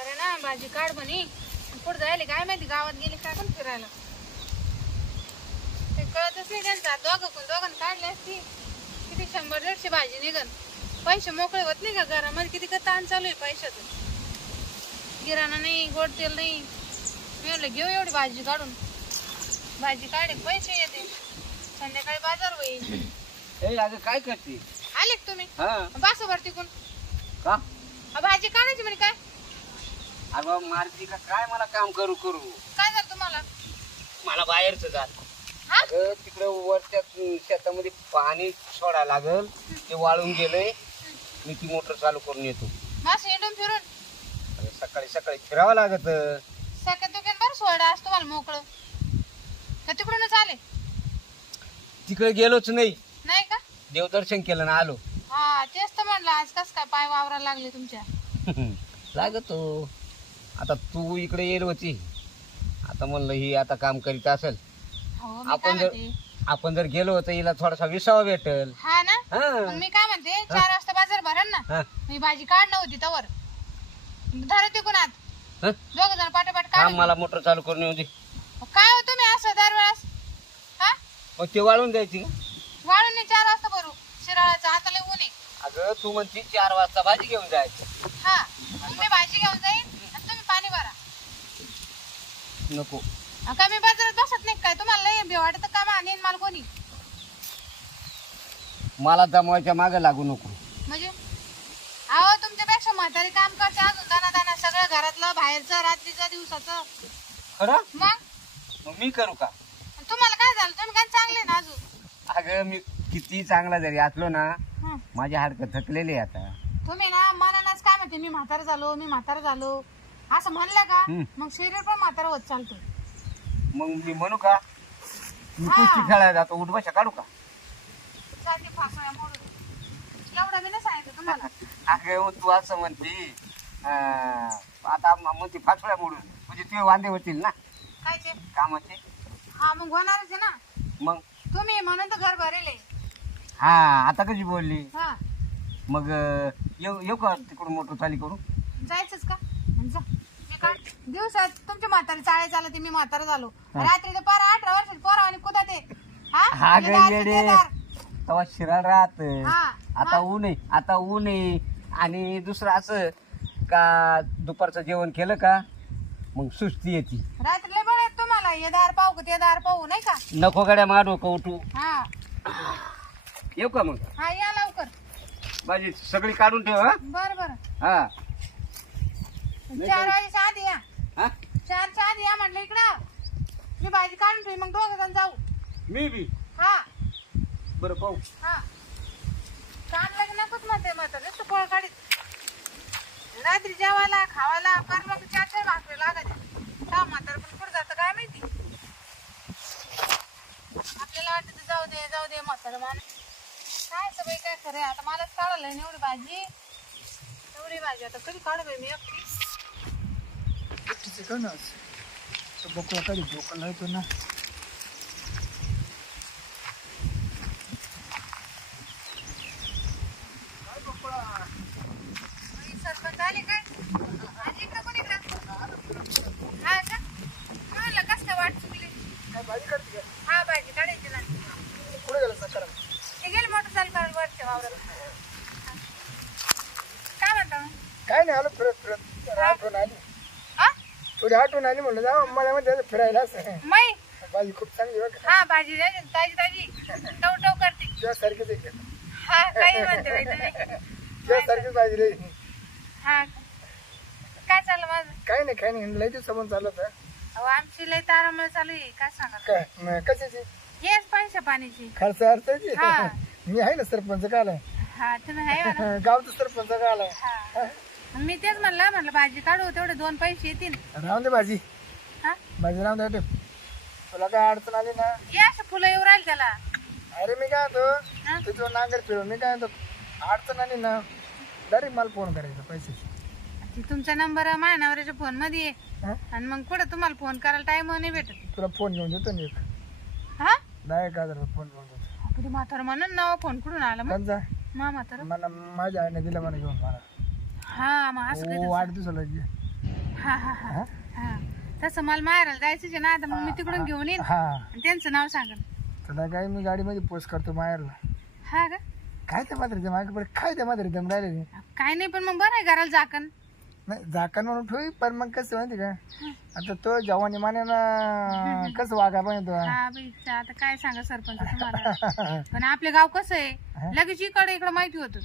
अरे ना भाजी काढ म्हणे. पुढे जायले काय माहिती गावात गेले काय पण फिरायला. ते कळतच नाही त्यांचा. दोघं पण दोघांना काढले असती. किती शंभर दीडशे भाजी निघन. पैसे मोकळे होत नाही का घरामध्ये? किती का ताण चालू आहे पैशाचं. किराणा नाही गोड तेल नाही. मी म्हणलं घेऊ एवढी भाजी काढून. भाजी काढे पैसे येते. संध्याकाळी बाजार होईल. ए अगं काय करते? आले का तुम्ही? हा. बस वर तिकून. का? अ, भाजी काढायची म्हणे काय? अगं मारती का काय मला काम करू करू? काय झालं तुम्हाला? मला बाहेरच जात हा? अगं तिकडे वरच्या शेतामध्ये पाणी सोडायला लागल. ते वाळून गेलंय. मी ती मोटर चालू करून येतो. मास हिंडून फिरून. अगं सकाळी सकाळी फिरावं लागत. सकाळ दुकान बरं सोडा आज तुम्हाला मोकळं. का तिकडूनच आले? तिकडे गेलोच नाही. नाही का? देवदर्शन केलं ना आलो. हा तेच तर म्हणलं आज कस काय पाय वावरायला लागले तुमच्या? लागतो. आता तू इकडे येईल होती. आता म्हणलं ही आता काम करीत असेल. हो मी काय आपण जर म्हणते? आपण जर गेलो तर हिला थोडासा विसावा भेटल. हा ना? हा. मी काय म्हणते चार वाजता बाजार भरण ना? हा. मी भाजी काढणं होती तवर. धरा तिकून आत. हा? दोघ जण पाठोपाठ काढ. मला मोटर चालू करून येऊ दे. काय हो तुम्ही असं दरवेळेस? हा? मग ते वाळून द्यायची का? वाळून चार वाजता भरू. शिराळाचा हाताला ऊन आहे. अगं तू म्हणती चार वाजता भाजी घेऊन जायचं. हा मग मी भाजी घेऊन जाईन आणि तुम्ही पाणी भरा नको. का मी बाजारात बसत नाही काय? तुम्हाला लय भे वाटत का? मा नेन मला कोणी? मला जमवायच्या मागे लागू नको. म्हणजे? अहो तुमच्यापेक्षा म्हातारी काम करते. अजून दाना दाना सगळं घरातलं बाहेरचं रात्रीचं दिवसाचं. खरं? मग? मग मी करू का? तुम्हाला काय झालं? तुम्ही काय चांगले ना अजून? अगं मी किती चांगला जरी असलो ना हं. माझे हाडकं थकलेले आता. तुम्ही ना मनानच काय म्हणते? मी म्हातारा झालो मी म्हातारा झालो. असं म्हणलं का हं. मग शरीर पण म्हातारा होत चालतो मग मी म्हणू का मी हा. कुस्ती खेळायला जातो उठ बशा काढू का? जाती फासळ्या मोडून. एवढं मी नाही सांगितलं तुम्हाला. अगं मग तू असं म्हणती अं, आता म- म्हणते फासळ्या मोडून. म्हणजे तुझे वांदे होतील ना? कायचे? कामाचे? हा मग होणारच आहे ना. मग? तुम्ही म्हणून तर घर भरेल आहे. हा आता कशी बोलली? हा. मग अं, येऊ येऊ का तिकडून मोटर चाली करू जायचंच का? जा. दिवसात तुमच्या म्हातारे चाळे चालत मी म्हातारा झालो. रात्री तर पारा अठरा वर्षात पोरा आणि कुठं ते? हा. ते दार. तेव्हा शिराळ राहत. हा, आता ऊन आहे. आता ऊन आहे. आणि दुसरं असं का दुपारचं जेवण केलं का मग सुस्ती येते. रात्री लय तुम्हाला. हे दार पाहू का ते दार पाहू नाही का? नको गड्या मा डोकं उठू. हा. येऊ का मग? हा या लवकर. भाजी सगळी काढून ठेव हा? बर बर. हा. चार वाजेच्या आधी या. हा? चारच्या आधी या म्हटलं इकडं. मी भाजी काढून ठेवी मग दोघं जण जाऊ. मी बी. हा. बरं पाहू. हा. काढलं की नकोच म्हणते मग नुसतं पोळ काढीत. रात्री जेवायला खावायला कर मग चार चार भाकरी लागत का म्हातार पण कुठं जातं काय माहिती? आपल्याला वाटतं ते जाऊ दे जाऊ दे म्हातार माणूस. काय सगळं काय खरं आहे? आता मलाच काढायला एवढी भाजी. एवढी भाजी आता कधी काढू बाई मी एकटी ना तो बकुळा कधी डोकं येतो ना काय काय वाट हा काढायची ना काय म्हणता? काय नाही आलो फिरत फिरत. जरा थोडी आठवण आली म्हणलं जा मला मध्ये फिरायला असं मै भाजी खूप चांगली बघ. हा भाजी ताजी ताजी. टव टव करते. तुझ्या सारखीच आहे की. हा काही म्हणते बाई तुम्ही भाजी रे. हा. काय चाललं माझं काय नाही काय नाही लय दिवसापासून चालू होतं. अहो आमची लय तारामळ चालू आहे. काय सांगा काय म, कशाची? हेच पैशा पाण्याची. खर्च अर्थाची हा. मी आहे ना सरपंच हा तुम्ही आहे म्हणा. गावचं सरपंच हा. मी तेच म्हणलं म्हणलं भाजी काढू तेवढे दोन पैसे येतील. राहून दे भाजी. हा? भाजी राहून दे ठेव. तुला काय अडचण आली ना? हे असं फुलं येऊ राहील त्याला. अरे मी काय हा? होतो तुझं नांगर फिरव मी काय होतो अडचण आली ना डायरेक्ट मला फोन करायचा पैशाची ती तुमचा नंबर माझ्या नवऱ्याच्या फोनमध्ये आहे? आणि मग कुठं तुम्हाला फोन करायला टाइम नाही भेटत. तुला फोन घेऊन देतो ना एक. हा? दहा एक हजार फोन घेऊन देतो. म्हातार म्हणून नाव फोन कुठून आला मग? कंचा मा म्हातार. मला माझ्या आईने दिला मला घेऊन मला. हा मग असं हो काही वाढ दिवसाला हा हा हा. हा? हा. तसं मला मारायला जायचं आहे ना आता मग मी तिकडून घेऊन येईन. हा. आणि त्यांचं नाव सांगेन. तुला काय मी गाडीमध्ये पोस्ट करतो माहेरला. हा का? काय ते मात्र माझ्याकडे काय ते मात्र दम राहिले नाही. काय नाही पण मग बरं आहे घराला झाकण नाही झाकण म्हणून ठेवी पण मग कसं माहिती का? आता तो जवानी मान्यानं कसं वागा पण तो हा बाई चा- आता काय सांगा सरपंच तुम्हाला? पण आपले गाव कसं आहे? लगेच इकडे इकडे माहिती होतं.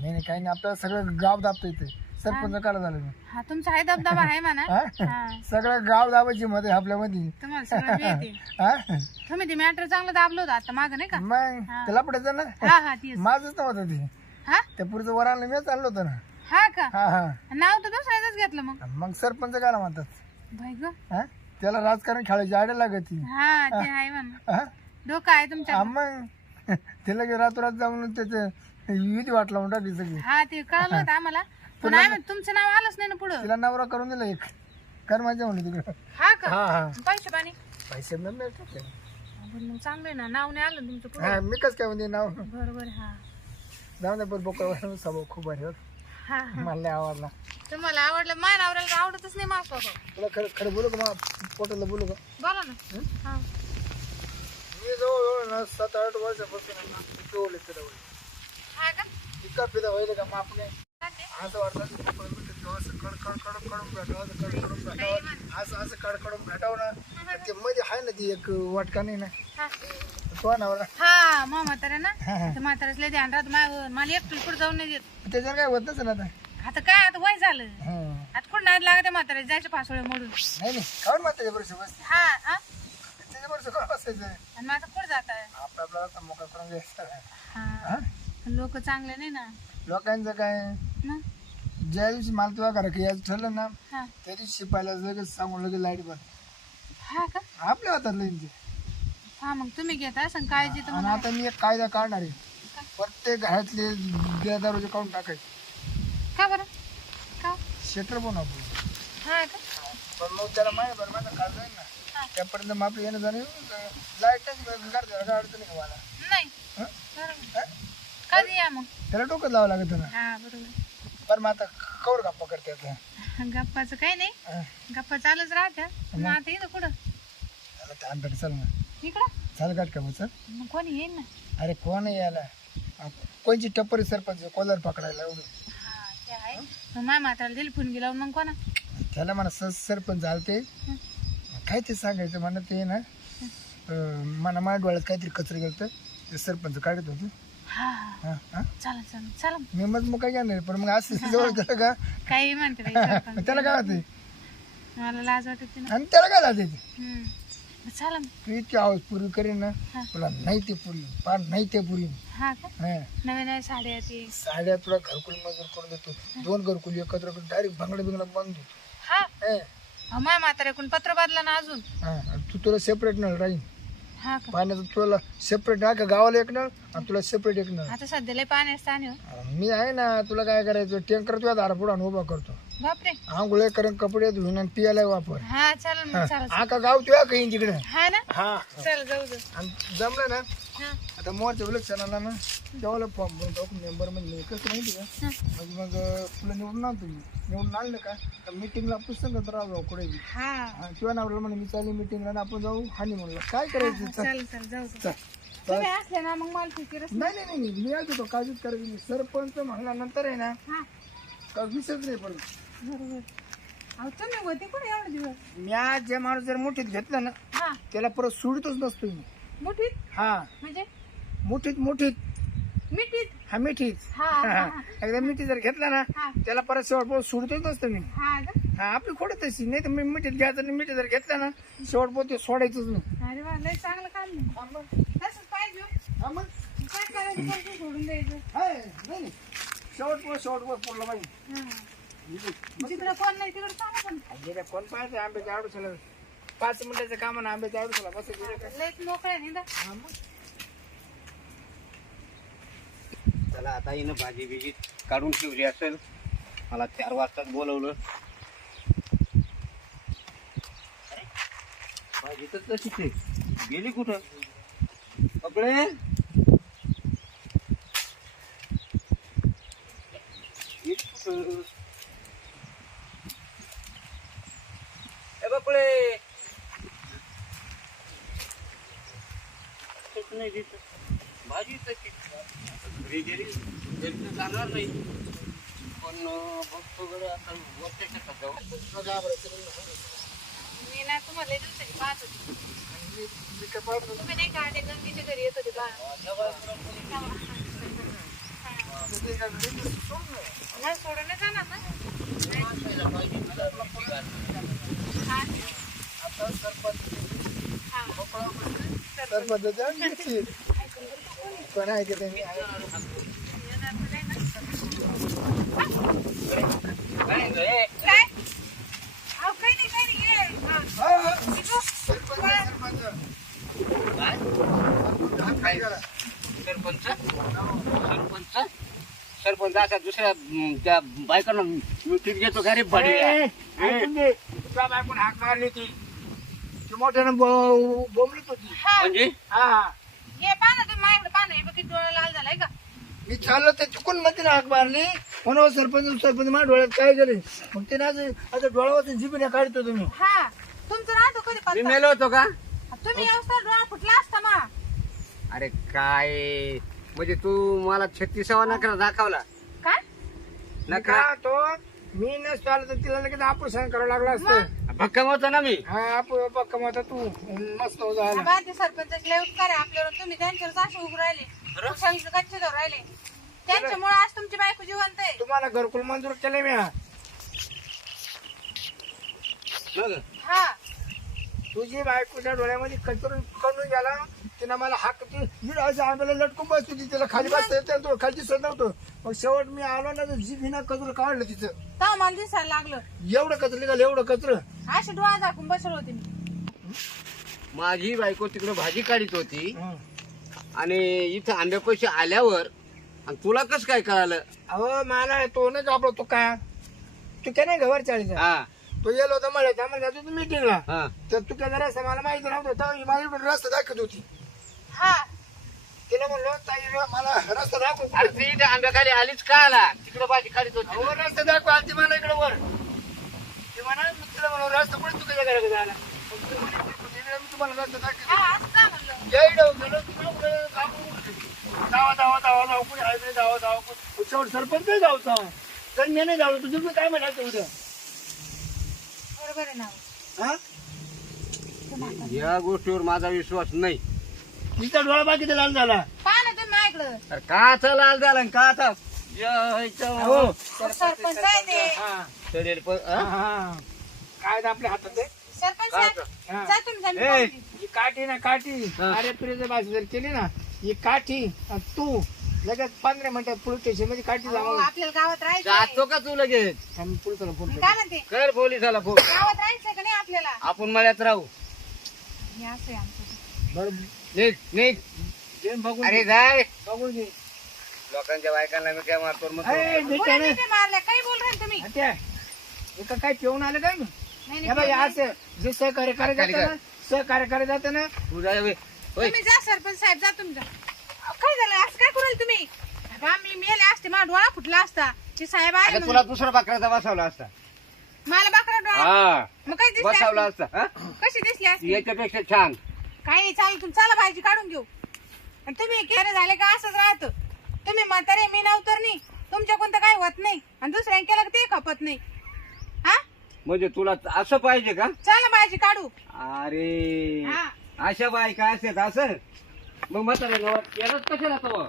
नाही नाही काही नाही आपल्याला सगळं गाव दाबतो इथे सरपंच काढा झालं मी. हा तुमचा आहे दबदबा आहे म्हणा. हा? हा. सगळं गाव दाबायची मध्ये आपल्यामध्ये तुम्हाला सगळं येते. हा? तुम्ही ते मॅटर चांगलं दाबलं होतं आता मागं नाही का? मग त्याला पडायचं ना? हा हा तीच. माझंच नव्हतं ते. हा? त्या पुढचं वराला मी चाललो होतो ना. हा का? हा हा. नाव तर दुसऱ्याच घेतलं मग. मग सरपंच काय म्हणतात. भाई ग. हा? त्याला राजकारण खेळायची आड्या लागती हा ते आहे म्हणा. हा? डोकं आहे तुमच्या हा, मग. ते लगे रातोरात जाऊन त्याचं युती वाट लावून टाकली सगळी. हा ते कळलं होतं आम्हाला. पण आम्ही तुमचं नाव आलंच नाही ना पुढं. तिला नवरा करून दिला एक. कर माझ्या म्हणलं तिकडे. हा का? हा हा. पैसे पाणी. पैसे मग चांगलं आहे ना. नाव नाही आलं तुमचं पुढं. हा मी कसं काय म्हणते नाव? बरोबर हा. जाऊन दे बोकळ स्वभाव खूप भारी होत हा मला लय आवडला तुम्हाला आवडलं माय नवऱ्याला आवडतच नाही मास बाबा तुला खरं खरं बोलू का पोटाला बोलू का? बोला ना. हा? मी जवळ ना सात आठ वर्षापासून आहे ना, पिवळे पिढा होईल हा का? इतका पिढा होईल का काय ते? असं वाटलं की तेव्हा असं कडून भेटावं असं भेटावं. असं असं कडकडून भेटावं ना. ते मध्ये आहे ना ती एक वाटका नाही ना. तो नवरा हा मग म्हातारा ना? हा, हा. ते म्हाताऱ्याच लय ध्यान राहत मला एकटं जाऊन नाही देत. त्याच्यावर काय होत नसेल आता? आता काय आता वय झालं. हं. आता कुठं नाही लागत म्हाताऱ्या जायचं पासोळे मोडून. नाही नाही. काढून मग त्याच्या बरोबर बस हा हा? त्याच्या बरोबर कोण बसायचं. आणि मग आता कुठं जात आपला करून घ्यायचा. हा. हा? लोक चांगले नाही ना? लोकांचं काय? ना? ज्या दिवशी मला तुला करा की ठरलं ना हा. त्या दिवशी शिपायला लगेच सांगून लगेच लाइट बंद. हा का? आपल्या हातात लाईन ते हा मग तुम्ही घेता असं काळजी तर आणि आता मी एक कायदा काढणार आहे. प्रत्येक घरातले दरवाजे काढून टाकायचे. का बरं? का? शेटर पण आपण हा का? पण मग त्याला माहिती बरं माझं काढ जाईल ना. त्यापर्यंत मग आपलं येणं जाणं लाईटच काढते काय अडचण नाही मला नाही. हं? बरोबर. कधी या मग? त्याला डोकं लावावं लागत ना हा बरोबर. पण मग आता कवर गप्पा करते आता. गप्पाचं काही नाही. हं. गप्पा चालूच राहत्या. मग आता येतं कुठं त्याला ताण भेट चल ना इकडं? चाल गाठ का मग चल. मग कोणी येईन ना? अरे कोण आहे याला? अ, कोणची टप्परी सरपंच कोलार पकडायला एवढं? हा ते आहे. मग माय म्हाताला दिली फुनगी लावून मग कोणा? त्याला म्हणा स सरपंच आलते. काय ते सांगायचं म्हणा ते ना अं, म्हणा माझ्या डोळ्यात काहीतरी कचरा गेलं ते सरपंच काढत होते. हा हा. हा हा. चालेल चालेल चला मी मग मग काय घेणार पण मग असं जवळ गेलं का? काही म्हणते बाई सरपंच. त्याला काय होते मला लाज वाटते ना आणि त्याला काय जाते हम्म. चला मग. तू इतकी आवाज पुरी करीन ना हा. तुला नाही ते पुरी पार नाही ते पुरी हा का? हा. नवीन नवीन साड्या येते साड्या तुला घरकुल मजूर करून देतो. दोन घरकुल एकत्र करून डायरेक्ट बांगडा बिंगडा बांधतो हा? हा. अहो, माय म्हाताऱ्याकडून पत्र बदला ना अजून. हा आणि तू तुला सेपरेट नळ राहील हा का? पाण्याचं तुला सेपरेट ना का? गावाला एक नळ आणि तुला सेपरेट एक नळ. आता सध्याला पाणी असतं आणि हो. मी आहे ना तुला काय करायचं? टँकर तुझ्या दारा पुढे उभा करतो. बापरे. आंघोळ करून कपडे धुवून आणि पियाला वापर. हा चालेल मग चालेल आका गाव तुझ्या काही तिकडे? हा ना? हा. चल जाऊ जाऊ. आणि जमलं ना? हा. आता मोरच्या इलेक्शनाला ना तेव्हा फॉर्म भरून टाकून मेंबर म्हणजे कसं माहिती का. म्हणजे मग तुला निवडून आणतो मी. निवडून आणलं का? तर मीटिंगला पुस्तकात राहू कुठे बी. हा. किंवा म्हणे मी चालली मीटिंगला आपण जाऊ हानी म्हणलं काय करायचं? चल. चालेल चालेल जाऊ जाऊ. चल. तुम्ही असले ना मग मला फिकिरच नाही नाही नाही नाही, मी आज होतो काळजीच करायची नाही. सरपंच म्हणल्यानंतर आहे ना हा. का विषयच नाही परत बरोबर. अहो तुम्ही होते कुठे एवढे दिवस? मी आज जे माणूस जर मुठीत घेतला ना हा. त्याला परत सोडितच नसतो मी. मुठीत? हा. म्हणजे? मुठीत मुठीत. मिठीत? हा मिठीत. हा हा, हा. हा. एकदा मिठी जर घेतला ना हा. त्याला परत शेवट परत सोडतच नसतं मी. हा का? हा आपली खोडत तशी. नाही तर मी मिठीत घ्यायचं आणि मिठी जर घेतला ना शेवट पोते सोडायचंच नाही. अरे वा लय चांगलं काम तसंच पाहिजे हो. हा मग काय करायचं ते सोडून द्यायचं? हाय, नाही पाहिजे. हा. तिकडं कोण नाही तिकडं सांगा पण. गेल्या कोण पाहायचं आंब्याच्या आडूसाला पाच मिनिटाचं काम आणि आंब्याच्या आडूसाला बस लयच मोकळे हा मग. चला आता येणं भाजी बिजी काढून ठेवली असेल. मला चार वाजताच बोलवलं. अरे, भाजी तर तशीच आहे. गेली कुठं? पकडे गेली कुठं? भाजी भाजी तशी घरी गेली घरी तर जाणार नाही पण बघतो बरं आता वरच्या शेतात जाऊ मी ना तुम्हाला दिवसाची पाहत होती. तुम्ही नाही का ते गंगीच्या घरी येत होते बा ते काय घरी सोडून नाही. मला सोडून जाणार ना हा. आता सरपंच तर सरपंचाच्या अंगठी. पण आहे ते सरपंच सरपंच सरपंच सरपंच असा दुसऱ्या त्या बायकांना मिटिंग घेतो गरीब भाडी बडी ऐकून घे. तुला हाक मारली ती मोठ्यानं बो- बोंबलत होती. हा. म्हणजे? हा हा. पहा ना तुम्ही माझ्याकडे पहा ना हे बघ किती डोळा लाल झालाय का? मी चाललो ते चुकून मग तिने हाक मारली म्हणून सरपंच सरपंच माझ्या डोळ्यात काय झाले? मग तिने आज आता डोळ्यावरून जिबीने काढतो तुम्ही. हा. तुमचं राहतो कधी मी पत्ता मेलो होतो का? तुम्ही व्यवस्था डोळा फुटला असता मा. अरे काय? म्हणजे तू मला छत्तीसावा नकरा दाखवला. काय? नकरा का तो मी नसतो आलो तर तिला लगेच ऑपरेशन करावं लागलं असतं. भक्कम होतो ना मी? हा आपण पक्का तू. मस्त हो झाला आबा, ते सरपंचाचे लय उपकार आहे आपल्यावर. तुम्ही त्यांच्यावर असे उभं राहिले. कच्चे धरून राहिले. त्यांच्यामुळे आज तुमची बायको जिवंत आहे. तुम्हाला घरकुल मंजूर केले मी. बघ. हा. तुझी बायकोच्या डोळ्यामध्ये कचरून करून गेला. तिनं मला हाक ती असं आंब्याला लटकून बसली होती. तिला खाली बसता येत खाली दिसत नव्हतं. मग शेवट मी आलो ना तर जीभ हिना कचरं काढलं तिचं तेव्हा मला दिसायला लागलं. एवढं कचरं निघालं एवढं कचरं. असे डोळा दाखवून बसलो होते मी. माझी बायको तिकडे भाजी काढीत होती. आणि इथं आंब्यापाशी आल्यावर आणि तुला कस काय कळालं? अहो मला तो नाही आपला तो काय? तू काय नाही घवर चाळीचा? हा. तो गेलो होता मला त्यामुळे जातो मीटिंगला हा. तर तू काय रस्ता मला माहिती नव्हतं तेव्हा ही माझ्याकडे रस्ता दाखवत होती. हा. तिला म्हणलो ताई मला रस्ता दाखव. अरे ती इथं आंब्याखाली आलीच का आला? तिकडे भाजी काढीत होती अहो रस्ता दाखव आधी मला इकडे वर. ती म्हणा मी तिला म्हणलो रस्ता पुढे तू काय घराकडे जायला? मग ती म्हणे, "तिकडे मी तुम्हाला रस्ता दाखवतो हा असं का म्हणलं? जय डो गेलो तिकडे पुढे कापून धावा धावा धावा धावा पुढे हायवे धावा धावा पुढे शेवट सरपंच नाही जाऊचा तर मी नाही जाऊ तुझं काय म्हणायचं उद्या? बरोबर आहे ना. हा? या गोष्टीवर माझा विश्वास नाही. तिचा डोळा बाकीचा लाल झाला. पहा ना तुम्ही माझ्याकडं. अरे काचा लाल झाला आणि काचा. यायचं. हो सरपंच आहे ते. हा. चढेल पण हा, हा? हा. काय ते आपल्या हातात आहे सरपंच काय आहे. जा तुम्ही जा, मी ए. पाहते. ही काठी ना काठी. हा. अरे प्रियच्या भाषा जर केली ना ही काठी आणि तू लगेच पंधरा मिनिटात पोलीस स्टेशनमध्ये काठी अहो, जावं आपल्याला गावात राहायचं जातो का तू लगेच? पोलिसाला फोन काय म्हणते? कर पोलिसाला फोन गावात राहायचं का नाही आपल्याला? आपण मळ्यात राहू. हे असं आहे आमचं. बरं. अरे जाय. बघून घे. लोकांच्या बायकांना मी काय मारतो मग बोल रहे तुम्ही. काय पिऊन आलं काय नाही, हे जे सहकार्य करायचं खाली जातं ना सहकार्य करायचं जातं ना. तू जाय बे. होय. तुम्ही जा सरपंच साहेब जा तुम्ही जा. अहो, काय झालं? असं काय करू तुम्ही? बा मी मेले असते माझा डोळा फुटला असता. ते साहेब आले अगं तुला म्हणून. दुसरा बकराचा बसवला असता. मला बाकरा डोळा हा. मग काय दिसली बसवला असती? असता हा? कशी दिसली असती? याच्यापेक्षा छान. काही चालेल तुम्ही चला भाजी काढून घेऊ. आणि तुम्ही केलं झाले का असंच राहतं. तुम्ही म्हातारे मी नवतर नाही तुमच्या कोणतं काही होत नाही. आणि दुसऱ्या केलं का ते खपत नाही. हा? म्हणजे तुला असं पाहिजे का? चला भाजी काढू. अरे हा. अशा बायका असतात असं. मग म्हातारा यालाच कशाला तो